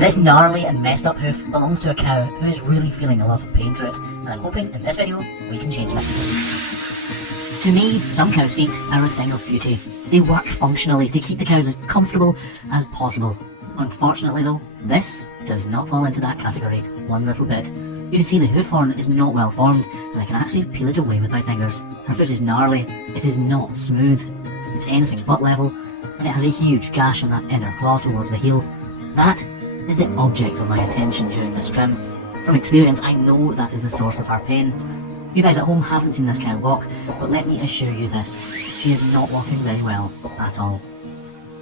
This gnarly and messed up hoof belongs to a cow who is really feeling a lot of pain through it, and I'm hoping in this video we can change that. To me, some cows' feet are a thing of beauty. They work functionally to keep the cows as comfortable as possible. Unfortunately though, this does not fall into that category one little bit. You can see the hoof horn is not well formed, and I can actually peel it away with my fingers. Her foot is gnarly, it is not smooth, it's anything but level, and it has a huge gash on that inner claw towards the heel. That is the object of my attention during this trim. From experience, I know that is the source of her pain. You guys at home haven't seen this cow walk, but let me assure you this, she is not walking very well at all.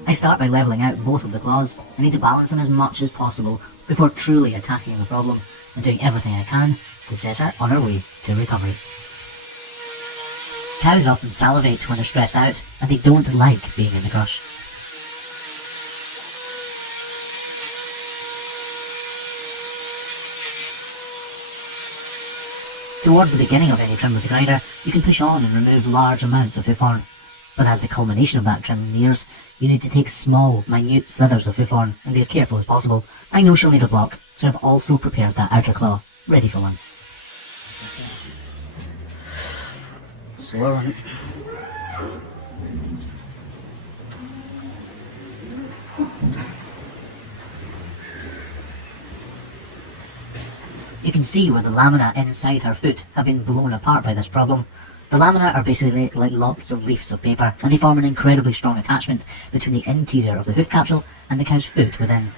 I start by levelling out both of the claws. I need to balance them as much as possible before truly attacking the problem and doing everything I can to set her on her way to recovery. Cows often salivate when they're stressed out, and they don't like being in the crush. Towards the beginning of any trim with the grinder, you can push on and remove large amounts of hoof horn. But as the culmination of that trim nears, you need to take small, minute slithers of hoof horn and be as careful as possible. I know she'll need a block, so I've also prepared that outer claw, ready for one. Slow one. You can see where the lamina inside her foot have been blown apart by this problem. The lamina are basically like lots of leaves of paper, and they form an incredibly strong attachment between the interior of the hoof capsule and the cow's foot within.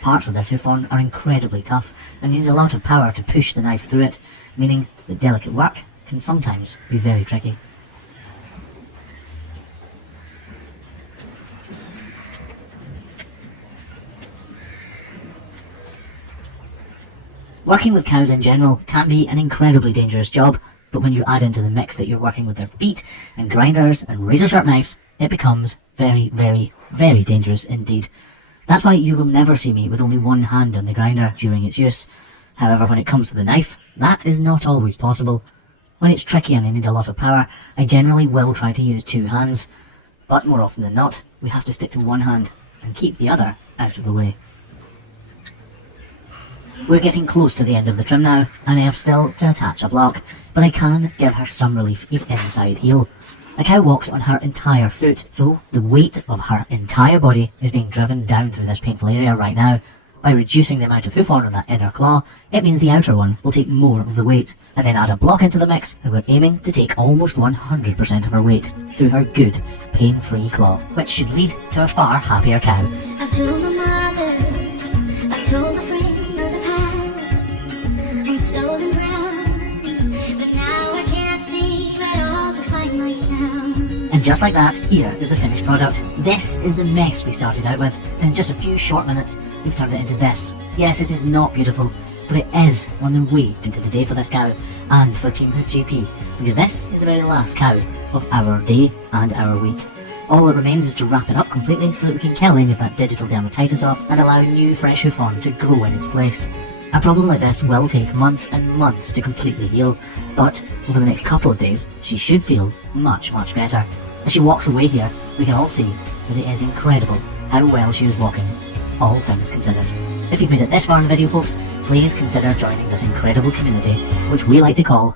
Parts of this hoof horn are incredibly tough, and need a lot of power to push the knife through it, meaning that delicate work can sometimes be very tricky. Working with cows in general can be an incredibly dangerous job, but when you add into the mix that you're working with their feet and grinders and razor sharp knives, it becomes very, very, very dangerous indeed. That's why you will never see me with only one hand on the grinder during its use. However, when it comes to the knife, that is not always possible. When it's tricky and I need a lot of power, I generally will try to use two hands, but more often than not, we have to stick to one hand and keep the other out of the way. We're getting close to the end of the trim now, and I have still to attach a block, but I can give her some relief is inside heel. A cow walks on her entire foot, so the weight of her entire body is being driven down through this painful area right now. By reducing the amount of hoof horn on that inner claw, it means the outer one will take more of the weight, and then add a block into the mix, and we're aiming to take almost 100% of her weight through her good, pain-free claw, which should lead to a far happier cow. I've told my mother, I've told my friends. Stolen ground, but now I can't see at all to find my sound. And just like that, here is the finished product. This is the mess we started out with, and in just a few short minutes, we've turned it into this. Yes, it is not beautiful, but it is on the way into the day for this cow, and for Team Hoof GP, because this is the very last cow of our day and our week. All that remains is to wrap it up completely so that we can kill any of that digital dermatitis off and allow new fresh hoof horn to grow in its place. A problem like this will take months and months to completely heal, but over the next couple of days, she should feel much, much better. As she walks away here, we can all see that it is incredible how well she is walking, all things considered. If you've made it this far in the video, folks, please consider joining this incredible community, which we like to call